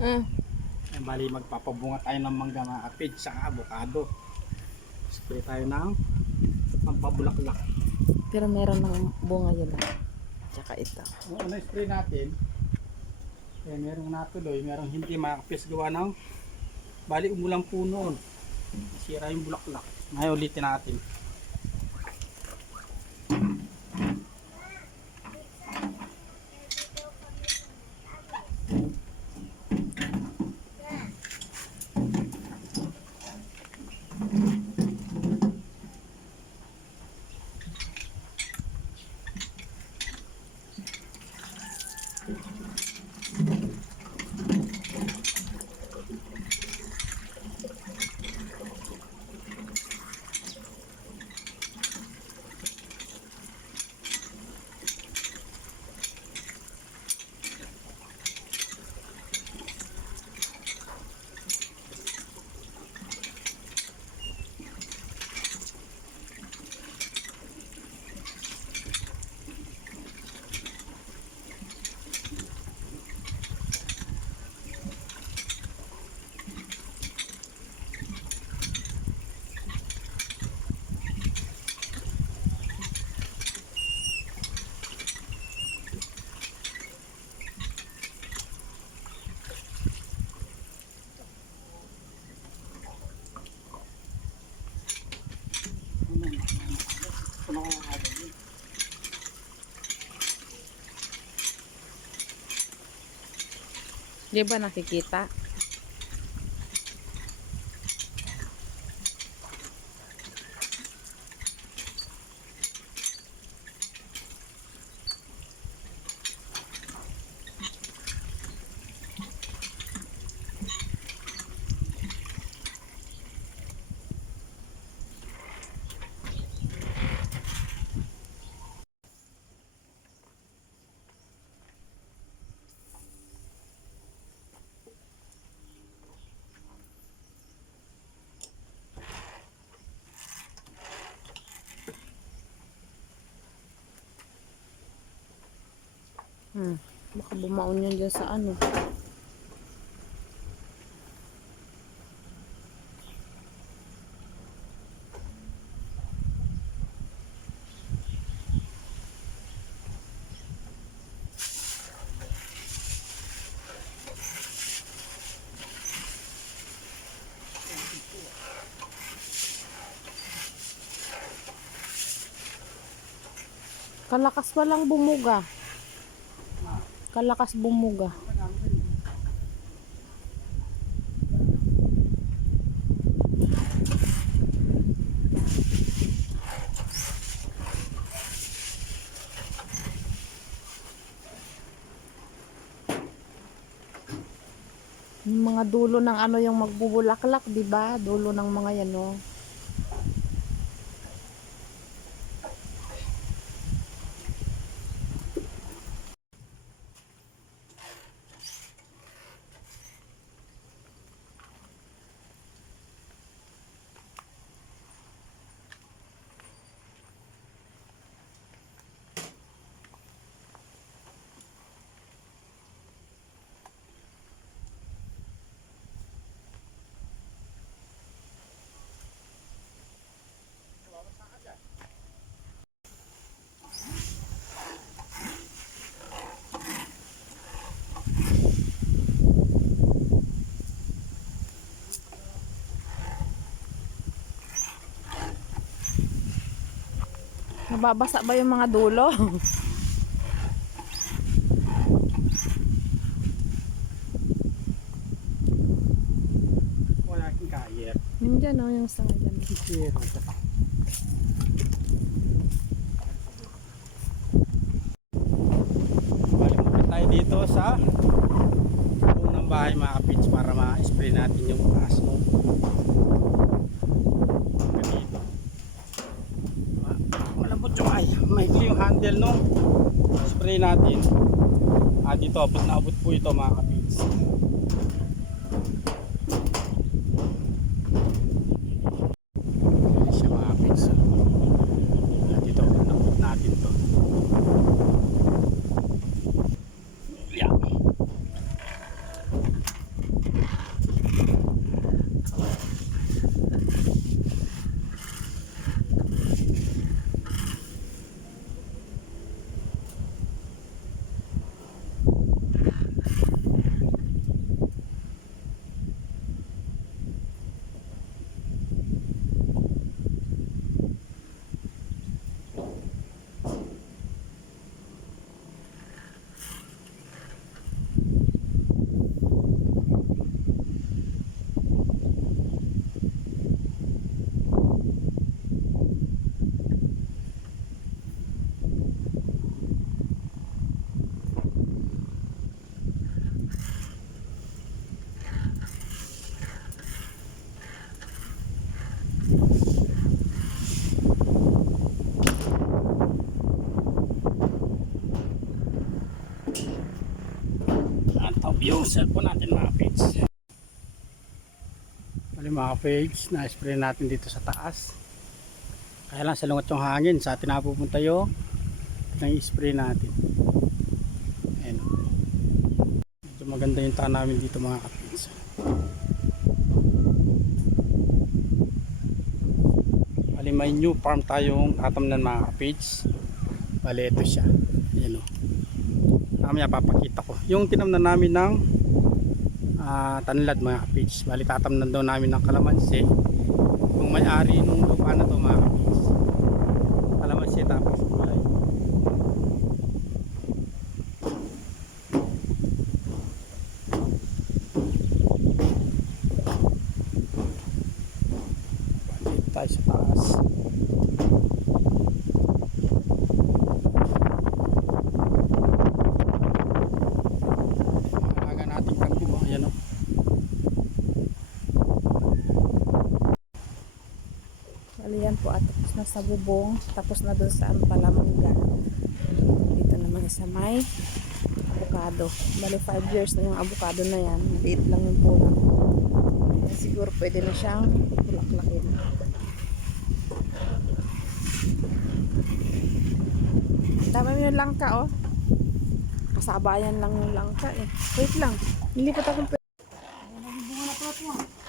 Mm. Yan, bali magpapabunga tayo ng mangga mga kapid sa avocado. Spray tayo ng pampabulaklak. Pero meron ng bunga yun. Tsaka ito. Yung una spray natin, eh, merong natuloy, merong hindi mga kapis gawa ng bali umulang puno. Sira yung bulaklak. Ngayon ulitin natin. Di ba nakikita? Baka bumaon yun dyan sa ano. Kalakas walang bumuga. Kalakas bumuga. Yung mga dulo ng ano yung magbubulaklak, di ba? Dulo ng mga yan, oh. Nababasa ba yung mga dulo? Wala aking kaya. Nandiyan, oh, yung sanga dyan. Sira. Balik tayo dito sa unang bahay mga kapits para ma-spray natin yung taas mo. Ganito. Malambot yung ay. May yung handle no spray natin. Dito abot na abot po ito mga kapits. Siya mga kapits. Dito abot natin to. Yeah. off yung cellphone natin mga page. Bali mga page, na-spray natin dito sa taas. Kaya lang salungat yung hangin sa atin napupunta yung spray natin. Ayan. Medyo maganda yung tahan namin dito mga kapits. Bali may new farm tayong tatamnan mga kapits. Bali ito siya. Ayan o. Mamaya papakita ko. Yung tinamnan namin ng tanlad mga kapits. Bali tatamnan daw namin ng kalamansi. Kung may-ari nung lupa na to mga kapits. Kalamansi tapos gulay. Tayo sa taas. Alaga natin kambing mo. Ayan o. Yan po at tapos na sa bubong. Tapos na doon sa palamangga. Dito naman sa may avocado. Bali 5 years na yung avocado na yan. Maliit lang yung puno. Siguro pwede na siyang bulaklakin. Dami mo yung langka oh. Kasabayan lang yung langka eh. Wait lang. Nilipat akong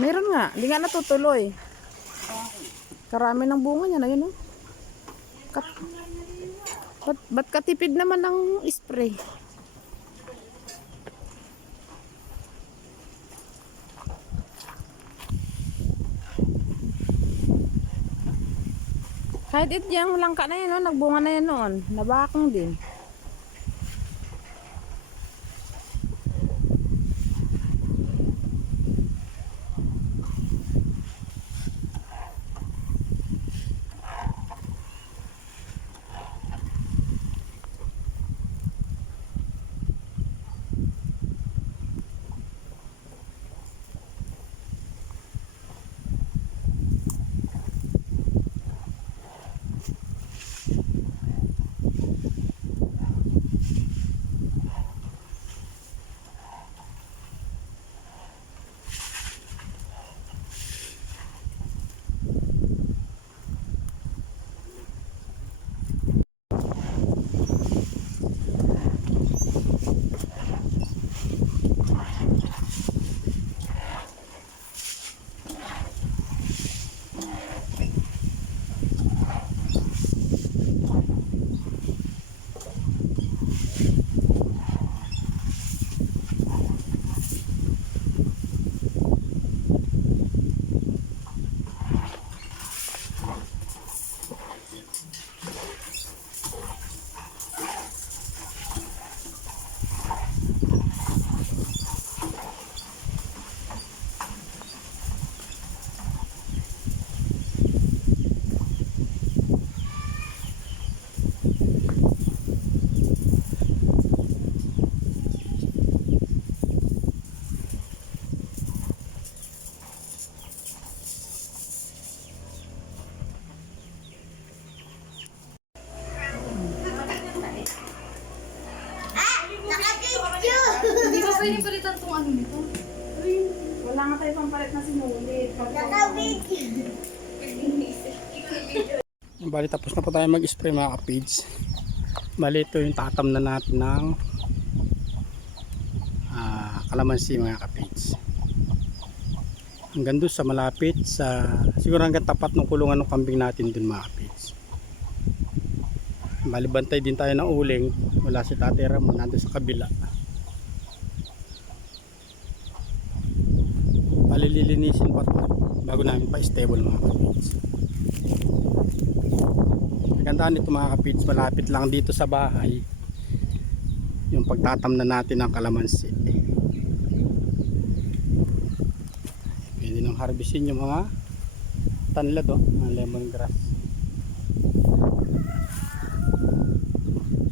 meron nga. Hindi nga natutuloy. Karami ng bunga niya na yun oh. Ba't katipid naman ng spray? Kahit yung langka na yan, no? Nagbunga na yan noon. Nabakong din. Hindi ba pwede palitan tong ano nito? Wala nga tayo pampalit na sinulit. Bali tapos na po tayo mag-spray mga kapids. Bali ito yung tatam na natin ng kalamansi mga kapids. Hanggang doon sa malapit sa siguro hanggang tapat ng kulungan ng kambing natin dun mga kapids. Bali bantay din tayo ng uling. Wala si Tatay Ramon nandun sa kabila. Bali lilinisin pa ito bago namin pa stable mga kapids. Magandaan nito mga kapids, malapit lang dito sa bahay yung pagtatamnan natin ng kalamansi. Pwede nang harvestin yung mga tanlad mga lemongrass,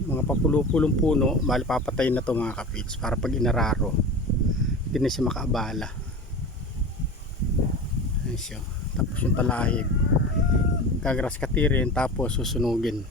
mga papulo-pulong puno. Bali papatayin na to mga kapids para pag inararo hindi na siya makaabala. Ayan siya. Tapos yung talahib gagras katirin tapos susunugin.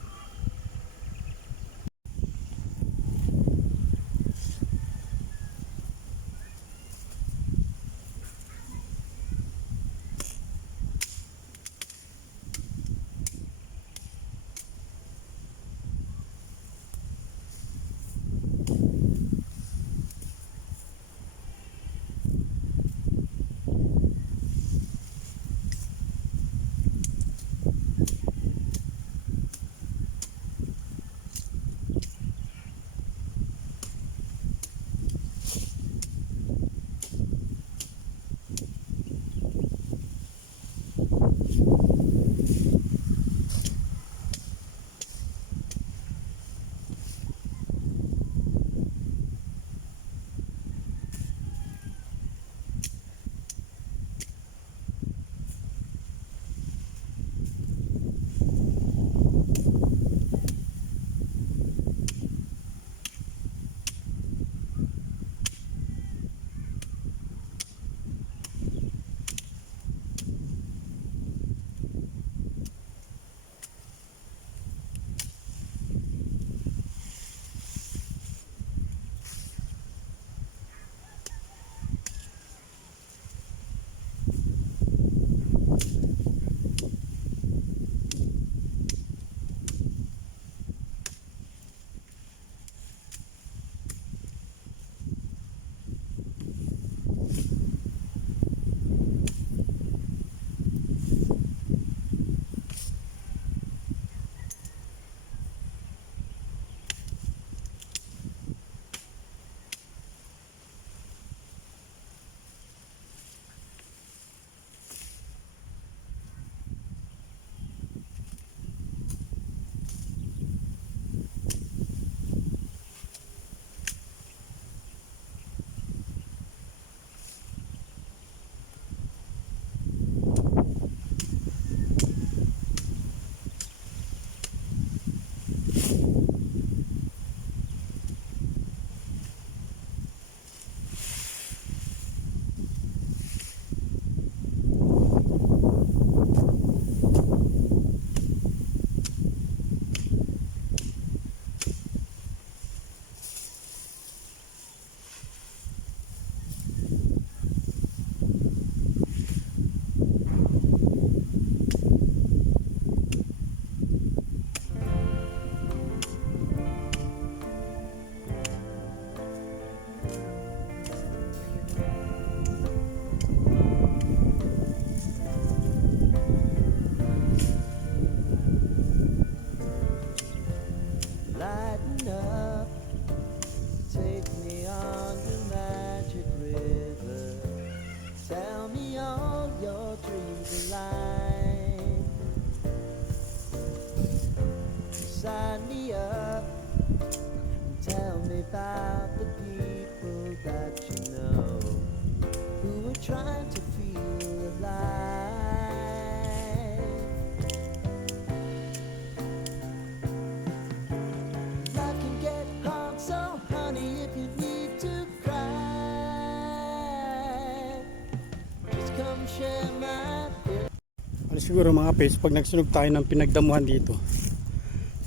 siguro mga page pag nagsunog tayo ng pinagdamuhan dito.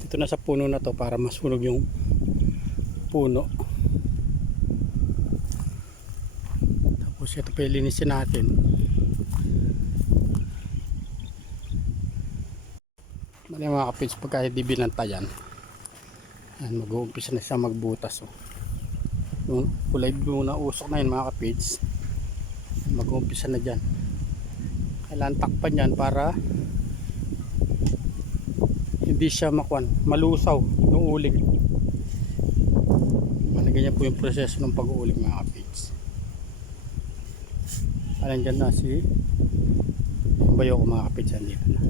Dito na sa puno na to para masunog yung puno. Tapos ito pa ilinisin natin. Mali mga kapits pagka hindi binantayan. Yan, mag-uumpisa na siya magbutas. Oh. Yung kulay blue na usok na yun mga kapits. Mag-uumpisa na dyan. Kailangan takpan yan para hindi siya malusaw yung uling. Ganyan po yung proseso ng pag-uuling mga kapits. Alam dyan na si yung bayo ko mga kapits. Dito na.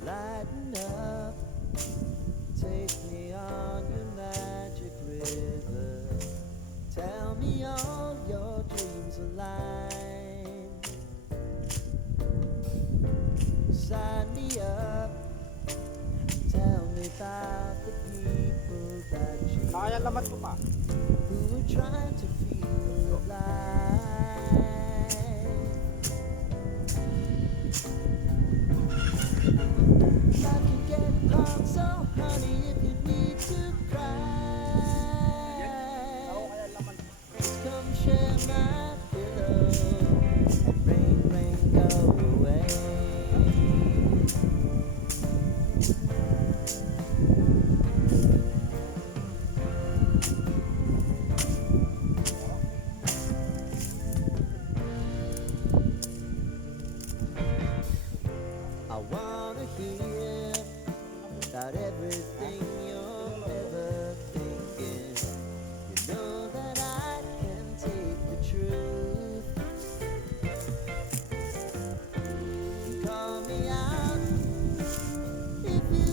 Lighten up, take me on your magic river. Tell me all your dreams align. Sign me up, tell me about the people that you Kaya laman ko pa. who are trying to feel alive. I can get along so honey if you need to cry. Just come share my pillow and rain, rain, go away. I wanna hear about everything you're ever thinking. You know that I can take the truth. Call me out if you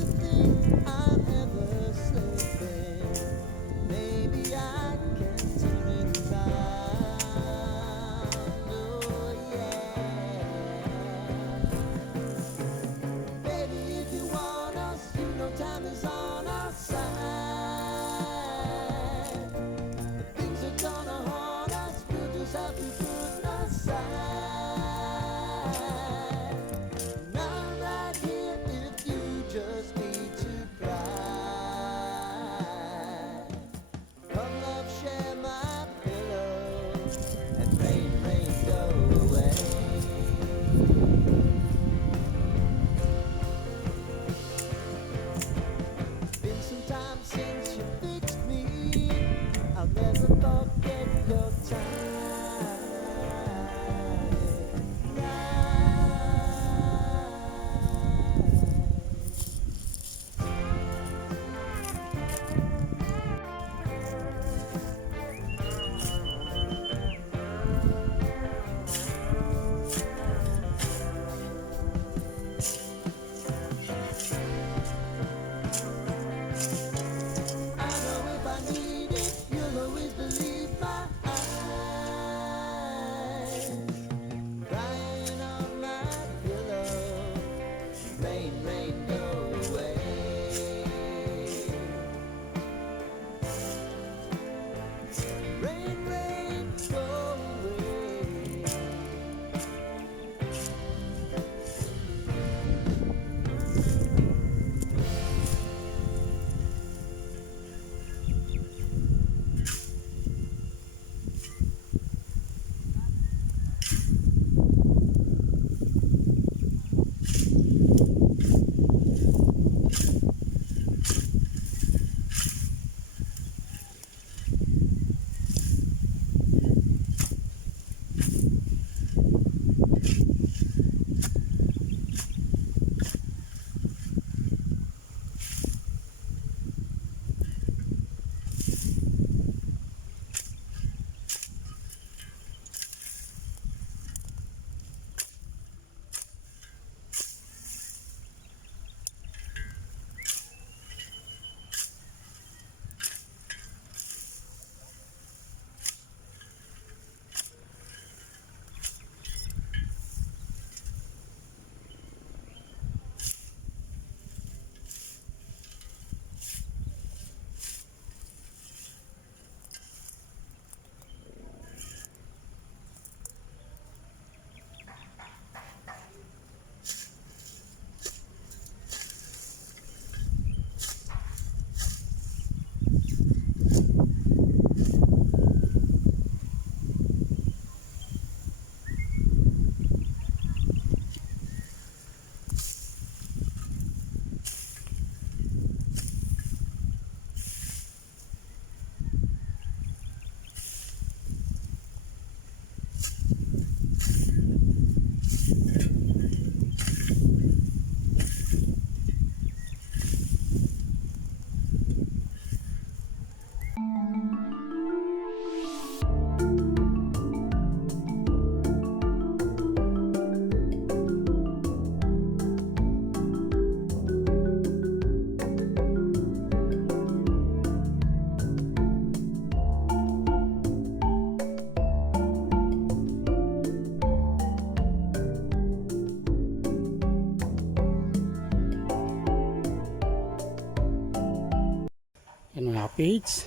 mga page.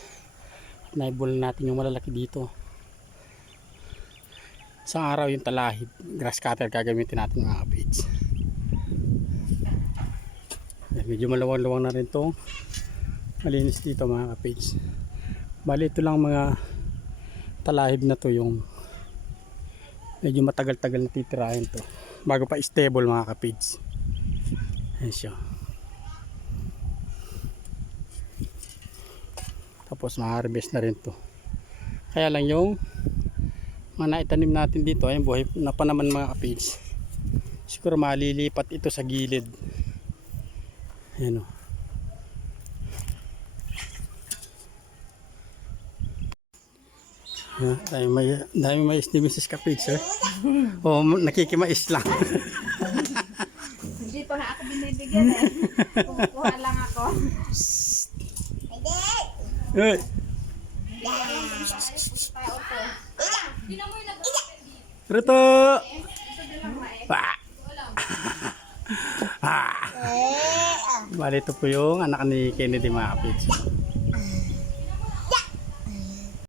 Naibol natin yung malalaki dito. Isang araw yung talahib, grass cutter gagamitin natin mga page. Medyo malawang-lawang na rin to. Malinis dito mga page. Bali ito lang mga talahib na to yung medyo matagal-tagal na titirahin to bago pa stable mga kapage. Ayan siya. Tapos ma-harvest na rin to. Kaya lang yung mga naitanim natin dito ay buhay na pa naman mga kapage. Siguro malilipat ito sa gilid. Ayan o. Dami mais ni Mrs. Kapage eh. O nakikimais lang. Hindi pa nga ako binibigyan eh. Kumukuha lang ako. Hey. Rito. Bali ito po yung anak ni Kennedy mga kapage.